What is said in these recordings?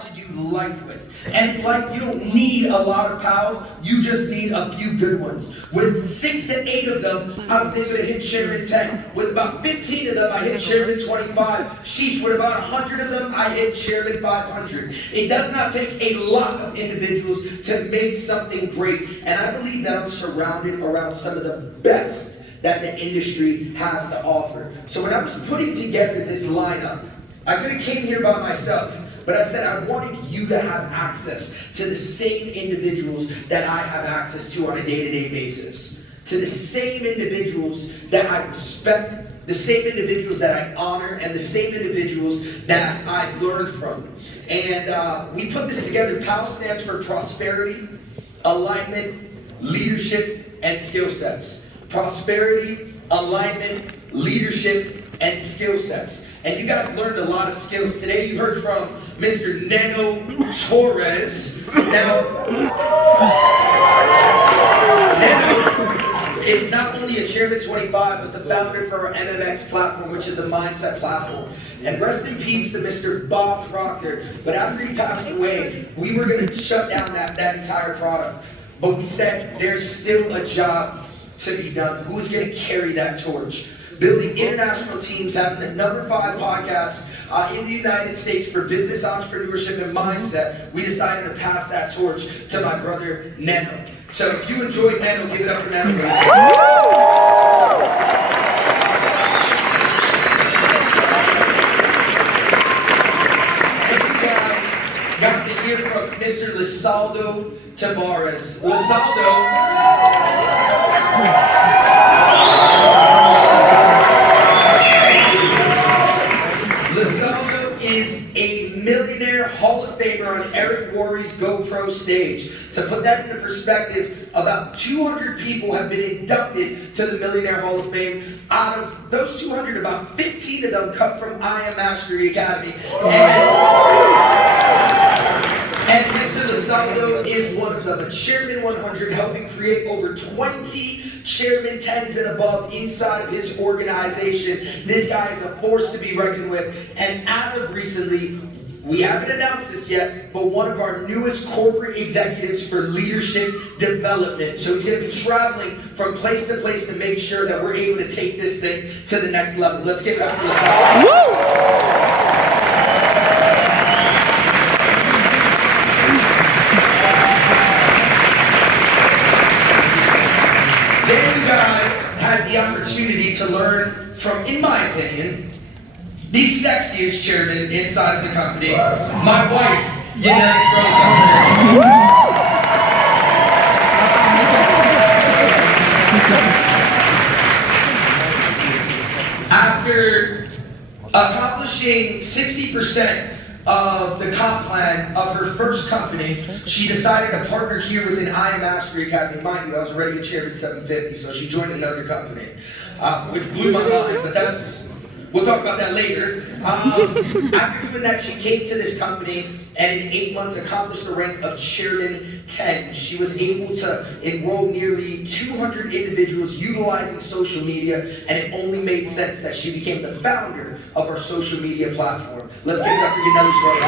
to do life with. And like, you don't need a lot of pals, you just need a few good ones. With 6 to 8 of them, I was able to hit Chairman 10. With about 15 of them, I hit Chairman 25. Sheesh, with about 100 of them, I hit Chairman 500. It does not take a lot of individuals to make something great. And I believe that I'm surrounded around some of the best that the industry has to offer. So when I was putting together this lineup, I could have came here by myself. But I said I wanted you to have access to the same individuals that I have access to on a day-to-day basis. To the same individuals that I respect, the same individuals that I honor, and the same individuals that I learned from. And we put this together. PAL stands for prosperity, alignment, leadership, and skill sets. Prosperity, alignment, leadership, and skill sets. And you guys learned a lot of skills. Today you heard from Mr. Neno Torres. Now, Neno is not only a Chairman 25, but the founder for our MMX platform, which is the Mindset platform. And rest in peace to Mr. Bob Proctor. But after he passed away, we were going to shut down that entire product. But we said there's still a job to be done. Who is going to carry that torch? Building international teams, having the #5 podcast in the United States for business, entrepreneurship, and mindset. We decided to pass that torch to my brother, Neno. So if you enjoyed Neno, give it up for Neno. And you guys got to hear from Mr. Lisaldo Tavares. Lisaldo is a millionaire Hall of Famer on Eric Worre's GoPro stage. To put that into perspective, about 200 people have been inducted to the Millionaire Hall of Fame. Out of those 200, about 15 of them come from I Am Mastery Academy. And Mr. Lisaldo is one of them, a Chairman 100, helping create over 20 Chairman 10s and above inside of his organization. This guy is a force to be reckoned with. And as of recently, we haven't announced this yet, but one of our newest corporate executives for leadership development. So he's going to be traveling from place to place to make sure that we're able to take this thing to the next level. Let's get it up for Lisaldo. Had the opportunity to learn from, in my opinion, the sexiest chairman inside of the company, my wife, Rosa. After accomplishing 60% of the comp plan of her first company, she decided to partner here within I Am Mastery Academy. Mind you, I was already a Chairman 750, so she joined another company, which blew my mind, but we'll talk about that later. After doing that, she came to this company and in 8 months accomplished the rank of Chairman 10. She was able to enroll nearly 200 individuals utilizing social media, and it only made sense that she became the founder of our social media platform. Let's give it up for Yaneli's right.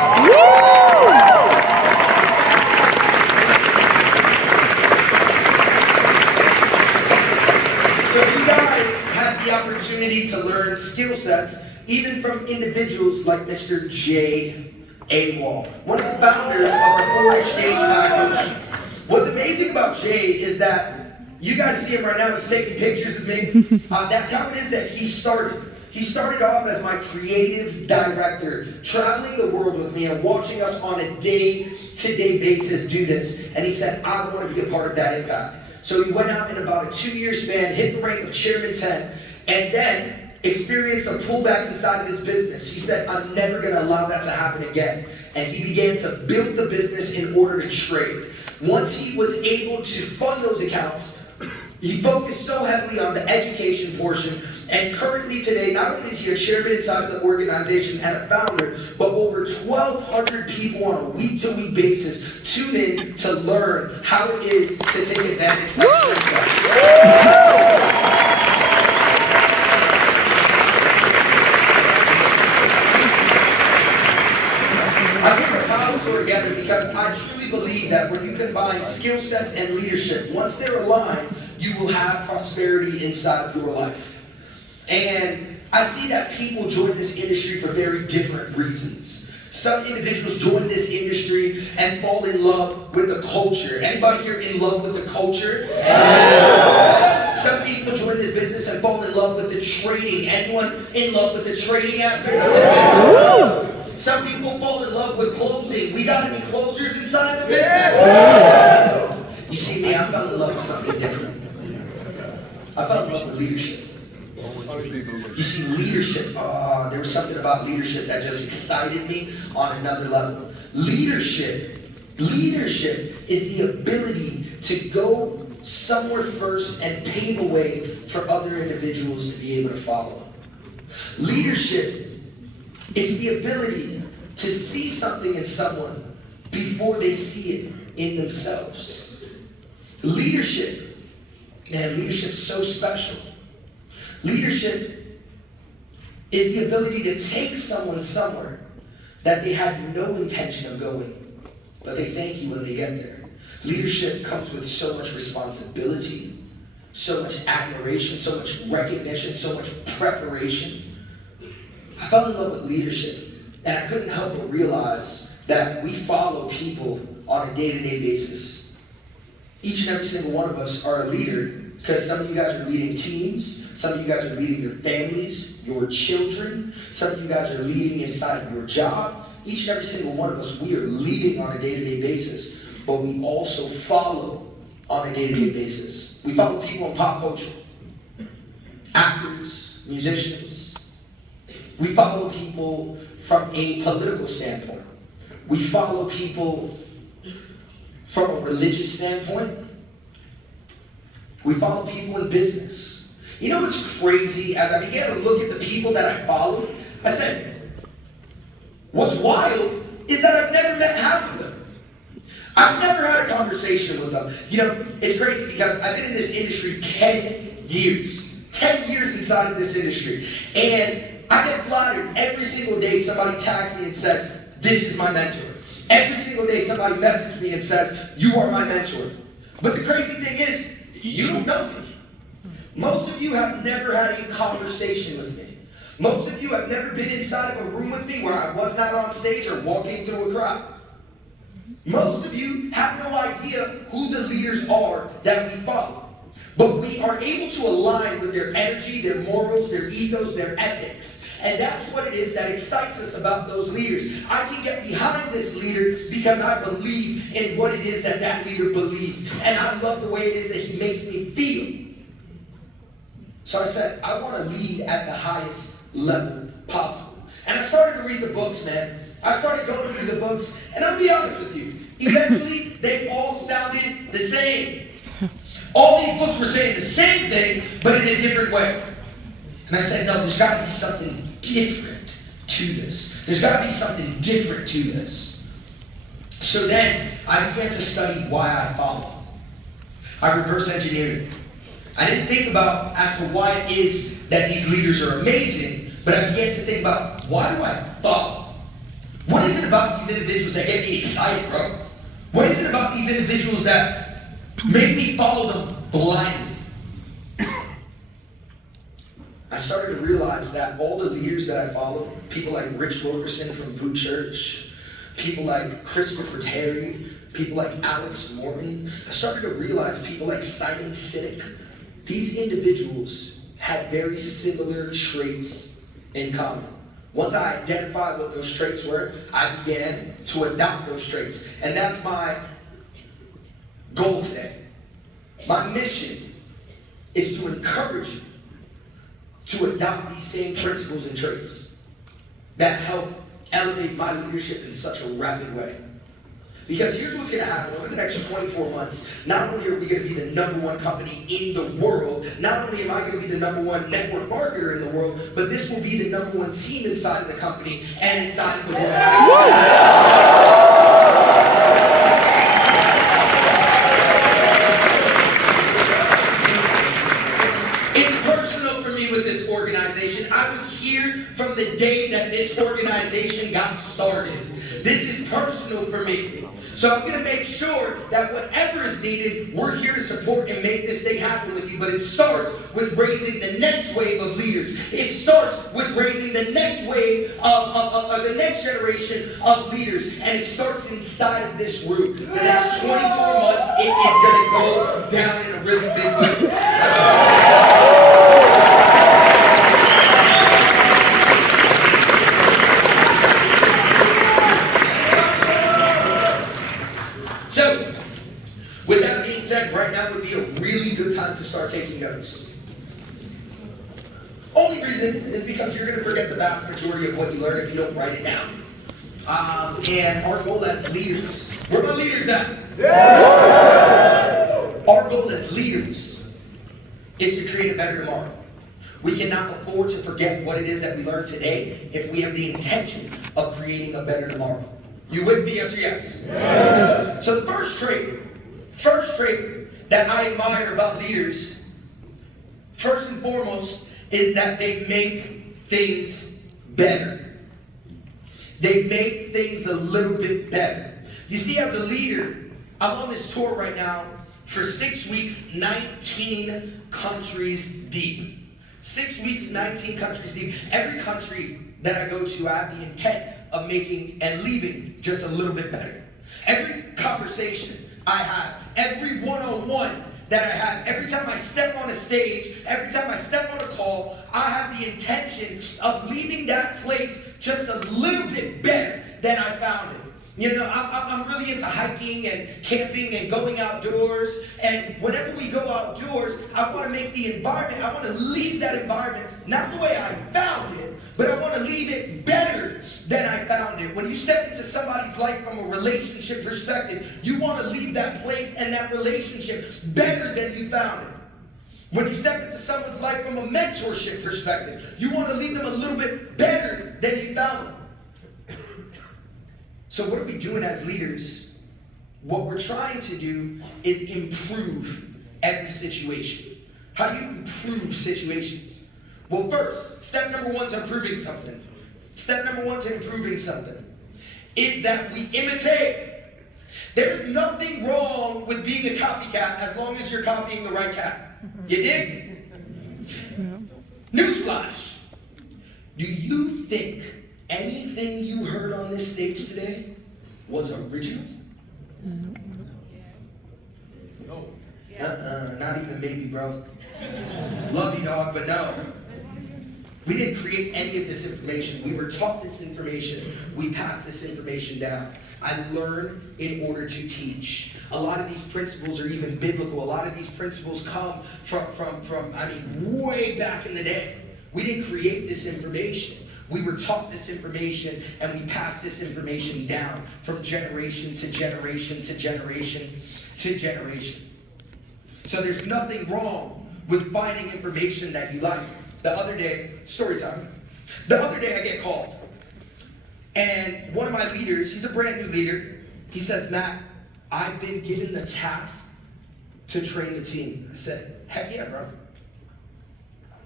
So you guys had the opportunity to learn skill sets, even from individuals like Mr. J. Awall, one of the founders of our foreign exchange package. What's amazing about Jay is that you guys see him right now, he's taking pictures of me. That's how it is that he started. He started off as my creative director, traveling the world with me and watching us on a day-to-day basis do this. And he said, I want to be a part of that impact. So he went out in about a 2-year span, hit the rank of Chairman 10, and then experienced a pullback inside of his business. He said, I'm never going to allow that to happen again. And he began to build the business in order to trade. Once he was able to fund those accounts, he focused so heavily on the education portion, and currently today, not only is he a chairman inside of the organization and a founder, but over 1,200 people on a week-to-week basis tune in to learn how it is to take advantage of strength. I think the story together because I truly believe that when you combine skill sets and leadership, once they're aligned, you will have prosperity inside your life. And I see that people join this industry for very different reasons. Some individuals join this industry and fall in love with the culture. Anybody here in love with the culture? Some people join this business and fall in love with the trading. Anyone in love with the trading aspect of this business? Some people fall in love with closing. We got any closers inside the business? You see me, I fell in love with something different. I fell in love with leadership. You see, leadership, there was something about leadership that just excited me on another level. Leadership is the ability to go somewhere first and pave a way for other individuals to be able to follow. Leadership, it's the ability to see something in someone before they see it in themselves. Leadership, man, leadership's so special. Leadership is the ability to take someone somewhere that they had no intention of going, but they thank you when they get there. Leadership comes with so much responsibility, so much admiration, so much recognition, so much preparation. I fell in love with leadership, and I couldn't help but realize that we follow people on a day-to-day basis. Each and every single one of us are a leader because some of you guys are leading teams, some of you guys are leading your families, your children, some of you guys are leading inside of your job. Each and every single one of us, we are leading on a day-to-day basis, but we also follow on a day-to-day basis. We follow people in pop culture, actors, musicians. We follow people from a political standpoint. We follow people from a religious standpoint. We follow people in business. You know what's crazy? As I began to look at the people that I followed, I said, what's wild is that I've never met half of them. I've never had a conversation with them. You know, it's crazy because I've been in this industry 10 years. 10 years inside of this industry. And I get flattered every single day somebody tags me and says, this is my mentor. Every single day somebody messages me and says, you are my mentor. But the crazy thing is, you don't know me. Most of you have never had a conversation with me. Most of you have never been inside of a room with me where I was not on stage or walking through a crowd. Most of you have no idea who the leaders are that we follow. But we are able to align with their energy, their morals, their ethos, their ethics. And that's what it is that excites us about those leaders. I can get behind this leader because I believe in what it is that that leader believes. And I love the way it is that he makes me feel. So I said, I want to lead at the highest level possible. And I started to read the books, man. I started going through the books, and I'll be honest with you, eventually they all sounded the same. All these books were saying the same thing, but in a different way. And I said, no, there's got to be something different to this. There's got to be something different to this. So then I began to study why I follow. I reverse engineered it. I didn't think about as to why it is that these leaders are amazing, but I began to think about, why do I follow? What is it about these individuals that get me excited, bro? What is it about these individuals that make me follow them blindly? I started to realize that all the leaders that I follow, people like Rich Wilkerson from Boot Church, people like Christopher Terry, people like Alex Morton, I started to realize people like Simon Sinek, these individuals had very similar traits in common. Once I identified what those traits were, I began to adopt those traits. And that's my goal today. My mission is to encourage you to adopt these same principles and traits that help elevate my leadership in such a rapid way. Because here's what's going to happen over the next 24 months. Not only are we going to be the #1 company in the world, not only am I going to be the #1 network marketer in the world, but this will be the #1 team inside of the company and inside of the world. It's personal for me with this organization. I was here from the day that this organization got started. This is personal personal for me. So I'm going to make sure that whatever is needed, we're here to support and make this thing happen with you. But it starts with raising the next wave of leaders. It starts with raising the next wave of the next generation of leaders. And it starts inside of this room. The next 24 months, it is going to go down in a really big way. So, with that being said, right now would be a really good time to start taking notes. Only reason is because you're going to forget the vast majority of what you learn if you don't write it down. And our goal as leaders, where are my leaders at? Yeah. Our goal as leaders is to create a better tomorrow. We cannot afford to forget what it is that we learned today if we have the intention of creating a better tomorrow. You with me, yes or yes? Yes. So the first trait that I admire about leaders, first and foremost, is that they make things better. They make things a little bit better. You see, as a leader, I'm on this tour right now for 6 weeks, 19 countries deep. 6 weeks, 19 countries deep. Every country that I go to, I have the intent of making and leaving just a little bit better. Every conversation I have, every one-on-one that I have, every time I step on a stage, every time I step on a call, I have the intention of leaving that place just a little bit better than I found it. You know, I'm really into hiking and camping and going outdoors. And whenever we go outdoors, I want to make the environment, I want to leave that environment, not the way I found it, but I want to leave it better than I found it. When you step into somebody's life from a relationship perspective, you want to leave that place and that relationship better than you found it. When you step into someone's life from a mentorship perspective, you want to leave them a little bit better than you found them. So what are we doing as leaders? What we're trying to do is improve every situation. How do you improve situations? Well, first, step number one to improving something. Step number one to improving something is that we imitate. There's nothing wrong with being a copycat as long as you're copying the right cat. You dig? Newsflash. Do you think anything you heard on this stage today was original? No. Not even maybe, bro. Love you, dog, but no. We didn't create any of this information. We were taught this information. We passed this information down. I learned in order to teach. A lot of these principles are even biblical. A lot of these principles come from way back in the day. We didn't create this information. We were taught this information, and we passed this information down from generation to generation to generation to generation. So there's nothing wrong with finding information that you like. The other day, story time. The other day I get called. And one of my leaders, he's a brand new leader, he says, Matt, I've been given the task to train the team. I said, heck yeah, bro.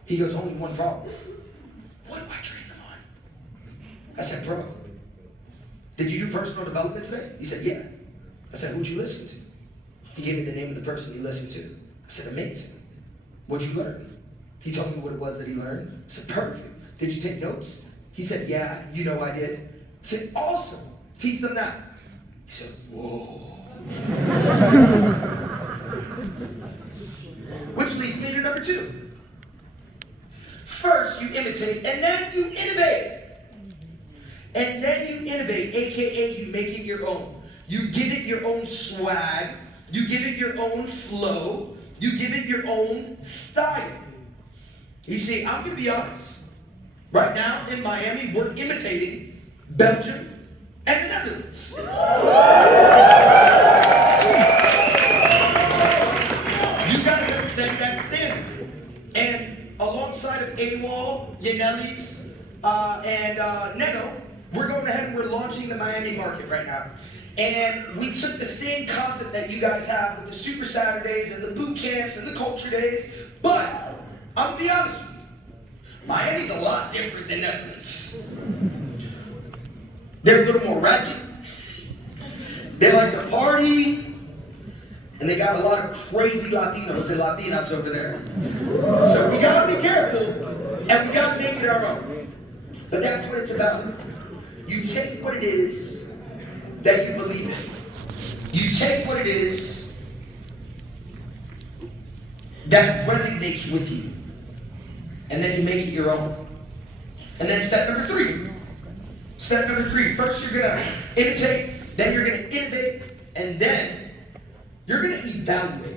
He goes, only one problem. What do I train them on? I said, bro, did you do personal development today? He said, yeah. I said, who'd you listen to? He gave me the name of the person he listened to. I said, amazing. What'd you learn? He told me what it was that he learned. I said, perfect. Did you take notes? He said, yeah, you know I did. I said, awesome. Teach them that. He said, whoa. Which leads me to number 2. First, you imitate, and then you innovate. And then you innovate, aka you make it your own. You give it your own swag. You give it your own flow. You give it your own style. You see, I'm going to be honest. Right now in Miami, we're imitating Belgium and the Netherlands. You guys have set that standard. And alongside of AWOL, Yanelli's, and Neno, we're going ahead and we're launching the Miami market right now. And we took the same concept that you guys have with the Super Saturdays and the boot camps and the culture days, but I'm going to be honest with you. Miami's a lot different than Netherlands. They're a little more ratchet. They like to party. And they got a lot of crazy Latinos and Latinas over there. So we gotta be careful, and we gotta make it our own. But that's what it's about. You take what it is that you believe in. You take what it is that resonates with you, and then you make it your own. And then step number three. Step number three. First you're gonna imitate, then you're gonna innovate, and then you're going to evaluate.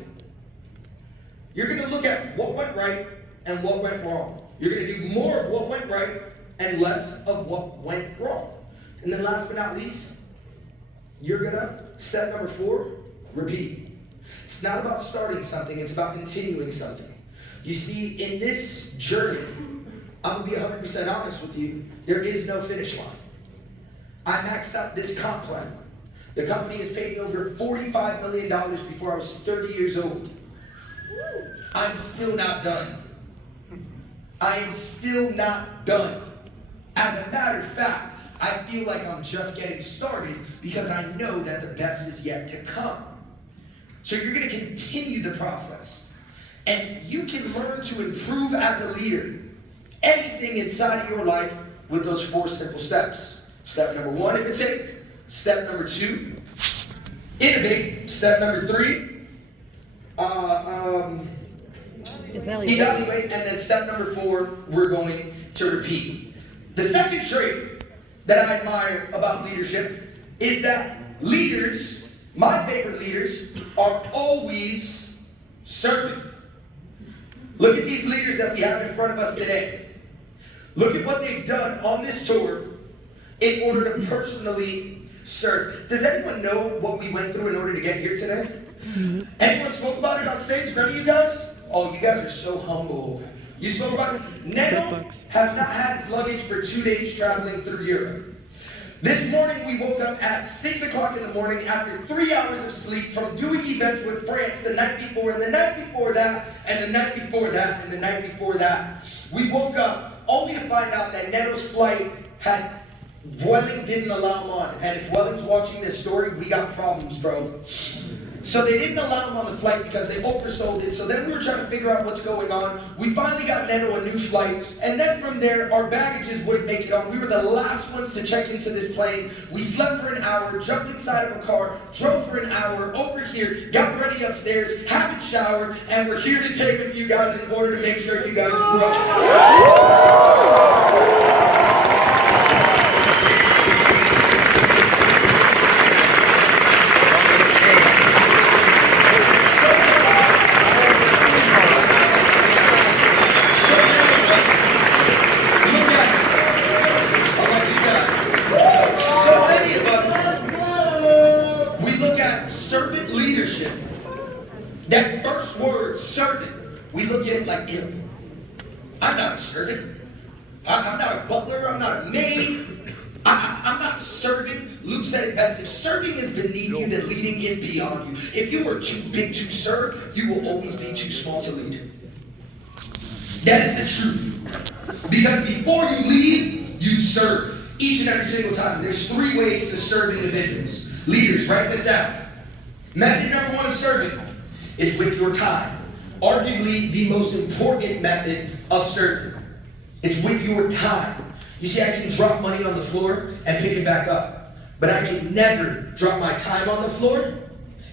You're going to look at what went right and what went wrong. You're going to do more of what went right and less of what went wrong. And then last but not least, you're going to, step number 4, repeat. It's not about starting something, it's about continuing something. You see, in this journey, I'm going to be 100% honest with you, there is no finish line. I maxed out this comp plan. The company has paid me over $45 million before I was 30 years old. I'm still not done. I am still not done. As a matter of fact, I feel like I'm just getting started because I know that the best is yet to come. So you're going to continue the process. And you can learn to improve as a leader anything inside of your life with those 4 simple steps. Step number 1, imitate. Step number 2, innovate. Step number 3, evaluate. And then step number 4, we're going to repeat. The second trait that I admire about leadership is that leaders, my favorite leaders, are always serving. Look at these leaders that we have in front of us today. Look at what they've done on this tour in order to personally serve. Does anyone know what we went through in order to get here today? Anyone spoke about it on stage? None of you guys? Oh, you guys are so humble. You spoke about it? Neto has not had his luggage for 2 days traveling through Europe. This morning we woke up at 6 o'clock in the morning after 3 hours of sleep from doing events with France the night before, and the night before that, and the night before that, and the night before that. We woke up only to find out that Neto's flight had Vueling didn't allow him on. And if Vueling's watching this story, we got problems, bro. So they didn't allow him on the flight because they oversold it. So then we were trying to figure out what's going on. We finally got Neto a new flight. And then from there, our baggages wouldn't make it on. We were the last ones to check into this plane. We slept for an hour, jumped inside of a car, drove for an hour over here, got ready upstairs, haven't showered, and we're here today with you guys in order to make sure you guys grow. That first word, servant, we look at it like, ew. I'm not a servant. I'm not a butler. I'm not a maid. I'm not serving. Luke said it best. If serving is beneath you, then leading is beyond you. If you were too big to serve, you will always be too small to lead. That is the truth. Because before you lead, you serve. Each and every single time. There's 3 ways to serve individuals. Leaders, write this down. Method number 1 of serving is with your time. Arguably the most important method of serving. It's with your time. You see, I can drop money on the floor and pick it back up. But I can never drop my time on the floor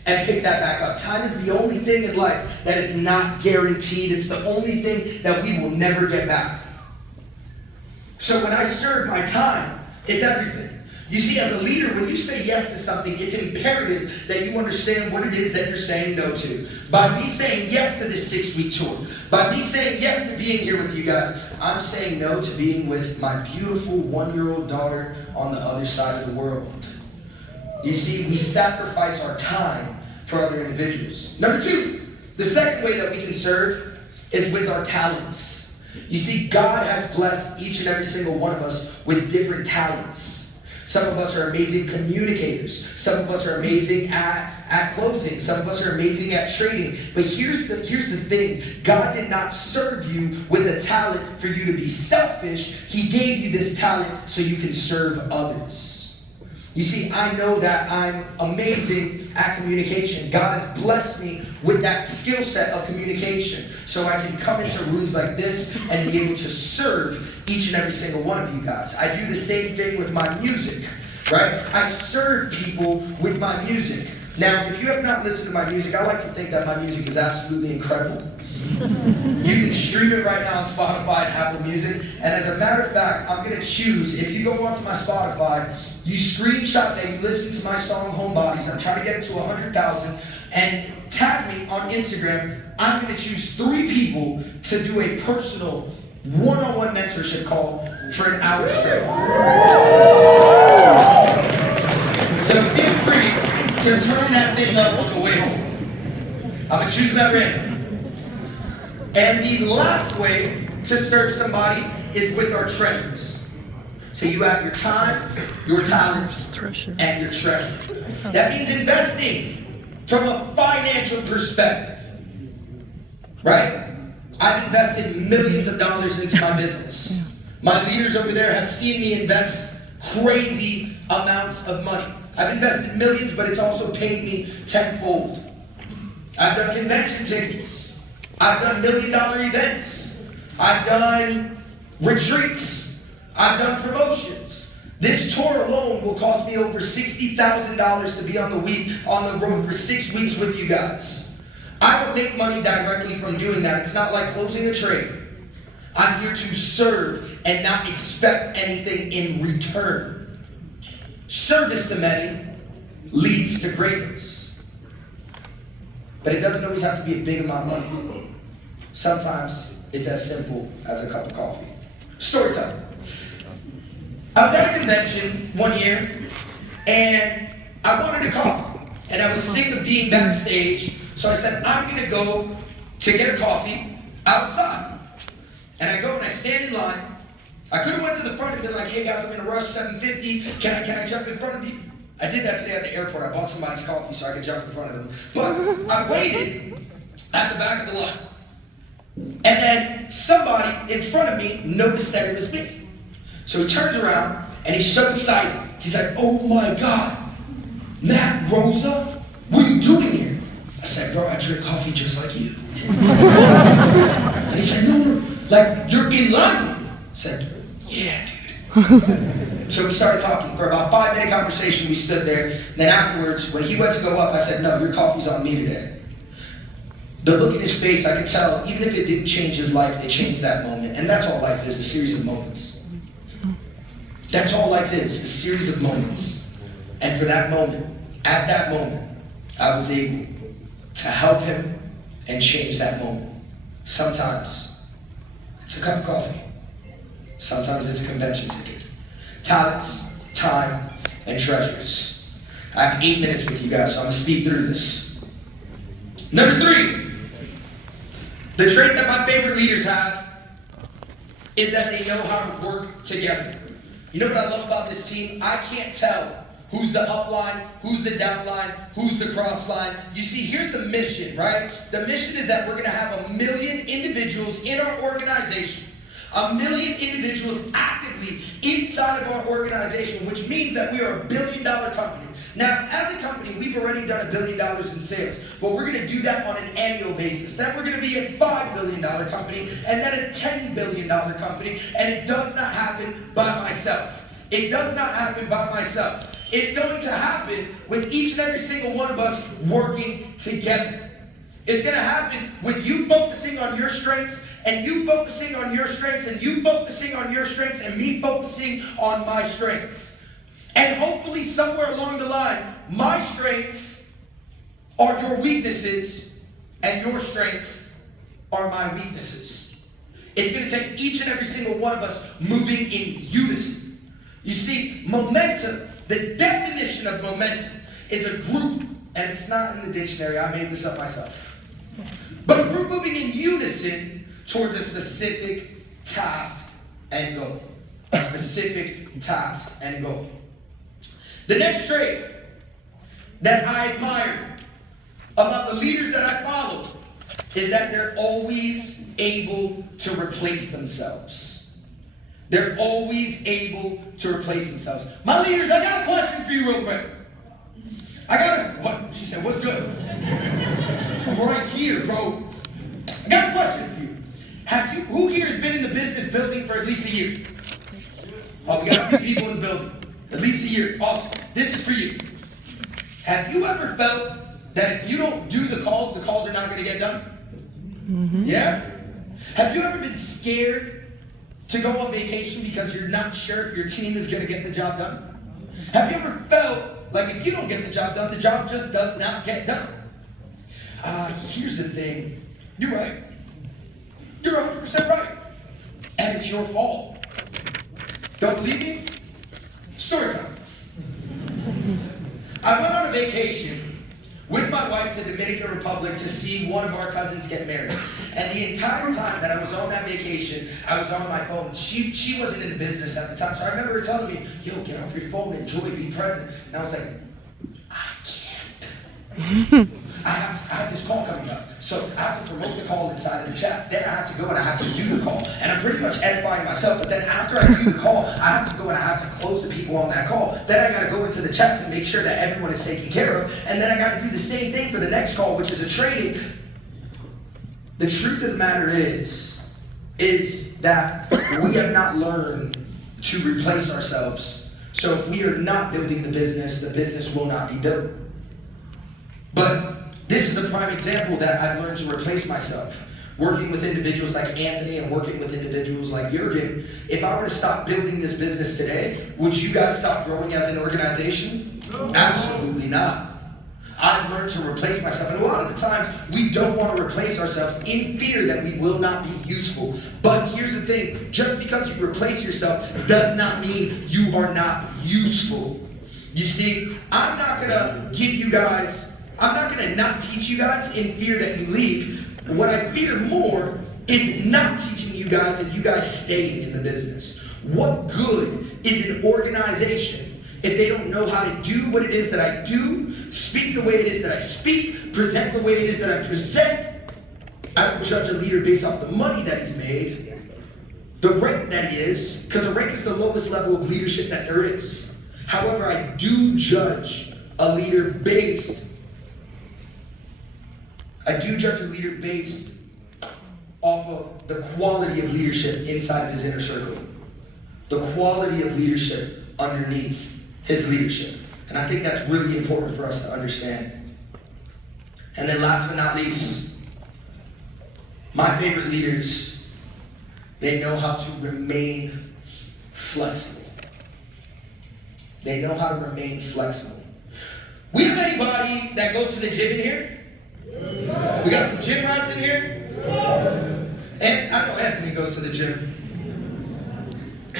and pick that back up. Time is the only thing in life that is not guaranteed. It's the only thing that we will never get back. So when I serve my time, it's everything. You see, as a leader, when you say yes to something, it's imperative that you understand what it is that you're saying no to. By me saying yes to this 6-week tour, by me saying yes to being here with you guys, I'm saying no to being with my beautiful 1-year-old daughter on the other side of the world. You see, we sacrifice our time for other individuals. Number 2, the second way that we can serve is with our talents. You see, God has blessed each and every single one of us with different talents. Some of us are amazing communicators. Some of us are amazing at closing. Some of us are amazing at trading. But here's the thing. God did not serve you with a talent for you to be selfish. He gave you this talent so you can serve others. You see, I know that I'm amazing at communication. God has blessed me with that skill set of communication. So I can come into rooms like this and be able to serve each and every single one of you guys. I do the same thing with my music, right? I serve people with my music. Now, if you have not listened to my music, I like to think that my music is absolutely incredible. You can stream it right now on Spotify and Apple Music. And as a matter of fact, I'm going to choose, if you go onto my Spotify, you screenshot that you listen to my song Homebodies. I'm trying to get it to 100,000. And tag me on Instagram. I'm going to choose 3 people to do a personal one-on-one mentorship call for an hour straight. So feel free to turn that thing up on the way home. I'm going to choose them at random. And the last way to serve somebody is with our treasures. So you have your time, your talents, and your treasure. That means investing from a financial perspective, right? I've invested millions of dollars into my business. My leaders over there have seen me invest crazy amounts of money. I've invested millions, but it's also paid me tenfold. I've done convention tickets. I've done $1 million events. I've done retreats. I've done promotions. This tour alone will cost me over $60,000 to be on the road for 6 weeks with you guys. I don't make money directly from doing that. It's not like closing a trade. I'm here to serve and not expect anything in return. Service to many leads to greatness. But it doesn't always have to be a big amount of money. Sometimes it's as simple as a cup of coffee. Story time. I was at a convention one year, and I wanted a coffee. And I was sick of being backstage, so I said, I'm going to go to get a coffee outside. And I go and I stand in line. I could have went to the front and been like, hey guys, I'm in a rush, 7:50. Can I jump in front of you? I did that today at the airport. I bought somebody's coffee so I could jump in front of them. But I waited at the back of the line. And then somebody in front of me noticed that it was me. So he turns around and he's so excited. He's like, oh my God, Matt, Rosa, what are you doing here? I said, bro, I drink coffee just like you. And he's like, no, like you're in line with me. I said, yeah, dude. So we started talking for about a 5-minute conversation. We stood there. And then afterwards, when he went to go up, I said, no, your coffee's on me today. The look in his face, I could tell, even if it didn't change his life, it changed that moment. And that's all life is, a series of moments. That's all life is, a series of moments. And for that moment, at that moment, I was able to help him and change that moment. Sometimes it's a cup of coffee. Sometimes it's a convention ticket. Talents, time, and treasures. I have 8 minutes with you guys, so I'm going to speed through this. Number 3. The trait that my favorite leaders have is that they know how to work together. You know what I love about this team? I can't tell who's the upline, who's the downline, who's the crossline. You see, here's the mission, right? The mission is that we're going to have 1 million individuals in our organization. 1 million individuals actively inside of our organization, which means that we are a $1 billion company. Now, as a company, we've already done $1 billion in sales, but we're going to do that on an annual basis. Then we're going to be a $5 billion company, and then a $10 billion company, and it does not happen by myself. It does not happen by myself. It's going to happen with each and every single one of us working together. It's going to happen with you focusing on your strengths, and you focusing on your strengths, and you focusing on your strengths, and me focusing on my strengths. And hopefully somewhere along the line, my strengths are your weaknesses, and your strengths are my weaknesses. It's going to take each and every single one of us moving in unison. You see, momentum, the definition of momentum is a group, and it's not in the dictionary, I made this up myself. But a group moving in unison towards a specific task and goal. A specific task and goal. The next trait that I admire about the leaders that I follow is that they're always able to replace themselves. They're always able to replace themselves. My leaders, I got a question for you real quick. What? She said, what's good? I'm right here, bro. I got a question for you. Who here has been in the business building for at least a year? Oh, we got a few people in the building. At least a year. Awesome. This is for you. Have you ever felt that if you don't do the calls are not going to get done? Mm-hmm. Yeah? Have you ever been scared to go on vacation because you're not sure if your team is going to get the job done? Have you ever felt like if you don't get the job done, the job just does not get done? Here's the thing. You're right. You're 100% right. And it's your fault. Don't believe me? Story time. I went on a vacation with my wife to the Dominican Republic to see one of our cousins get married. And the entire time that I was on that vacation, I was on my phone. She wasn't in the business at the time, so I remember her telling me, yo, get off your phone, enjoy, be present. And I was like, I can't. I have this call coming up. So I have to promote the call inside of the chat. Then I have to go and I have to do the call. And I'm pretty much edifying myself. But then after I do the call, I have to go and I have to close the people on that call. Then I got to go into the chats and make sure that everyone is taken care of. And then I got to do the same thing for the next call, which is a training. The truth of the matter is that we have not learned to replace ourselves. So if we are not building the business will not be built. But this is a prime example that I've learned to replace myself. Working with individuals like Anthony and working with individuals like Jurgen, if I were to stop building this business today, would you guys stop growing as an organization? Absolutely not. I've learned to replace myself. And a lot of the times, we don't want to replace ourselves in fear that we will not be useful. But here's the thing, just because you replace yourself does not mean you are not useful. You see, I'm not going to not teach you guys in fear that you leave. What I fear more is not teaching you guys and you guys staying in the business. What good is an organization if they don't know how to do what it is that I do, speak the way it is that I speak, present the way it is that I present? I don't judge a leader based off the money that he's made, the rank that he is, because a rank is the lowest level of leadership that there is. However, I do judge a leader based off of the quality of leadership inside of his inner circle, the quality of leadership underneath his leadership. And I think that's really important for us to understand. And then last but not least, my favorite leaders, they know how to remain flexible. They know how to remain flexible. We have anybody that goes to the gym in here? We got some gym rats in here? And I know Anthony goes to the gym.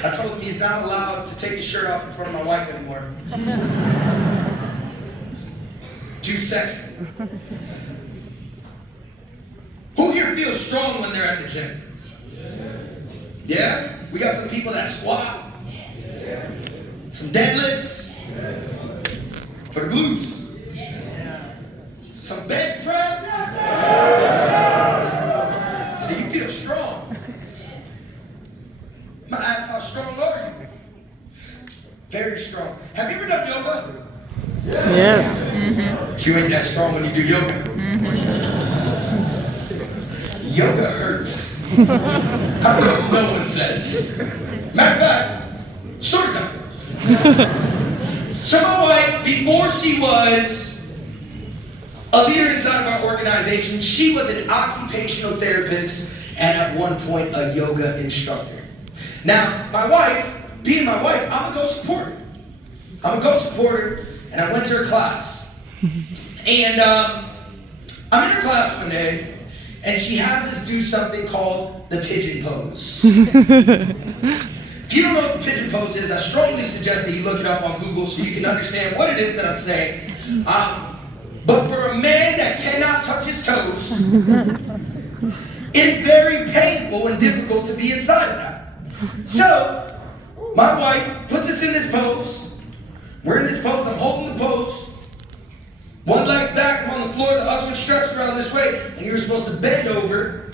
I told him he's not allowed to take his shirt off in front of my wife anymore. Too sexy. Who here feels strong when they're at the gym? Yeah? We got some people that squat. Some deadlifts. For the glutes. Some bench press. So you feel strong. I'm gonna ask, how strong are you? Very strong. Have you ever done yoga? Yes. Mm-hmm. You ain't that strong when you do yoga. Mm-hmm. Yoga hurts. How come no one says? Matter of fact, story time. So my wife, before she was a leader inside of our organization, she was an occupational therapist and at one point a yoga instructor. Now, my wife, being my wife, I'm a go supporter. And I went to her class. And I'm in her class one day, and she has us do something called the pigeon pose. If you don't know what the pigeon pose is, I strongly suggest that you look it up on Google so you can understand what it is that I'm saying. But for a man that cannot touch his toes, it is very painful and difficult to be inside of that. So, my wife puts us in this pose. We're in this pose, I'm holding the pose. One leg's back, I'm on the floor, the other one's stretched around this way, and you're supposed to bend over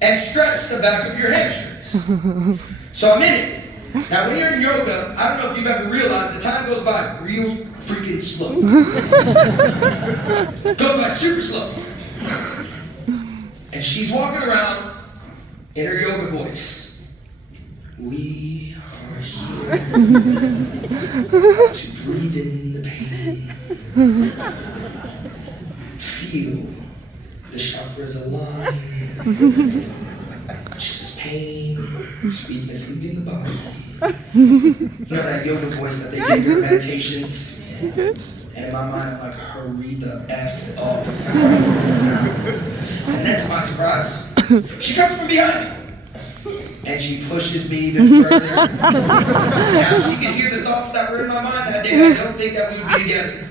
and stretch the back of your hamstrings. So I'm in it. Now when you're in yoga, I don't know if you've ever realized the time goes by real freaking slow. Goes by super slow. And she's walking around in her yoga voice. We are here to breathe in the pain. Feel the chakras align. Just pain, sweetness leaving the body. You know that yoga voice that they give during meditations? And in my mind, I'm like, hurry the F up. And then to my surprise, she comes from behind me. And she pushes me even further. Now she can hear the thoughts that were in my mind that day. I don't think that we would be together.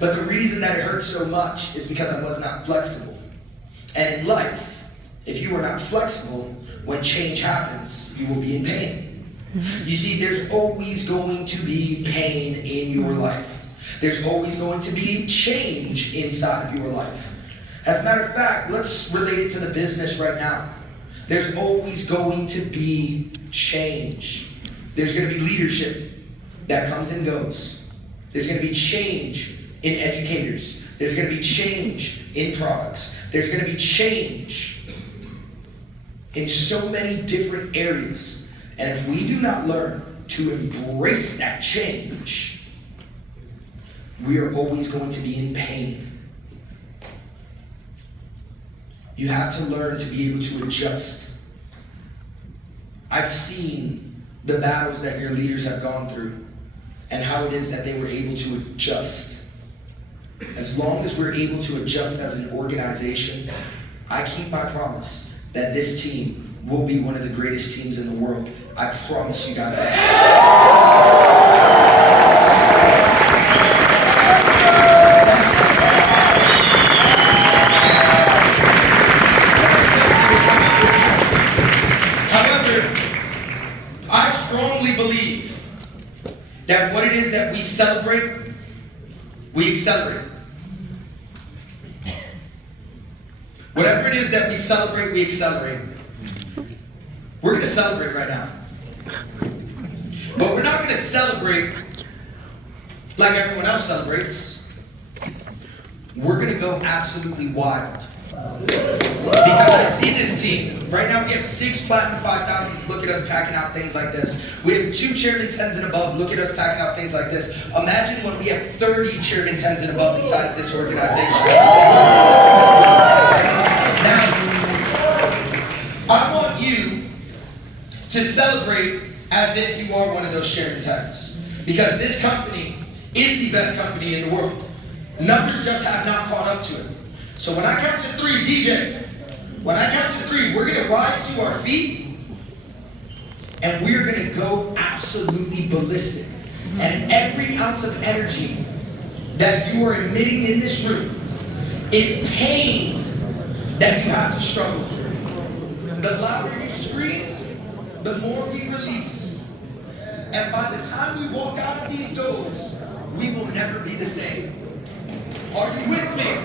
But the reason that it hurts so much is because I was not flexible. And in life, if you are not flexible, when change happens, you will be in pain. You see, there's always going to be pain in your life. There's always going to be change inside of your life. As a matter of fact, let's relate it to the business right now. There's always going to be change. There's going to be leadership that comes and goes. There's going to be change in educators. There's going to be change in products. There's going to be change in so many different areas. And if we do not learn to embrace that change, we are always going to be in pain. You have to learn to be able to adjust. I've seen the battles that your leaders have gone through and how it is that they were able to adjust. As long as we're able to adjust as an organization, I keep my promise that this team will be one of the greatest teams in the world. I promise you guys that. However, I strongly believe that what it is that we celebrate, we accelerate. Whatever it is that we celebrate, we accelerate. We're going to celebrate right now. But we're not going to celebrate like everyone else celebrates. We're going to go absolutely wild. Because I see this team. Right now we have 6 Platinum 5000s. Look at us packing out things like this. We have 2 Chairman 10s and above. Look at us packing out things like this. Imagine when we have 30 Chairman 10s and above inside of this organization. Now, I want you to celebrate as if you are one of those Chairman 10s. Because this company is the best company in the world. Numbers just have not caught up to it. So when I count to 3, DJ, when I count to 3, we're going to rise to our feet and we're going to go absolutely ballistic. And every ounce of energy that you are emitting in this room is pain that you have to struggle through. The louder you scream, the more we release. And by the time we walk out of these doors, we will never be the same. Are you with me?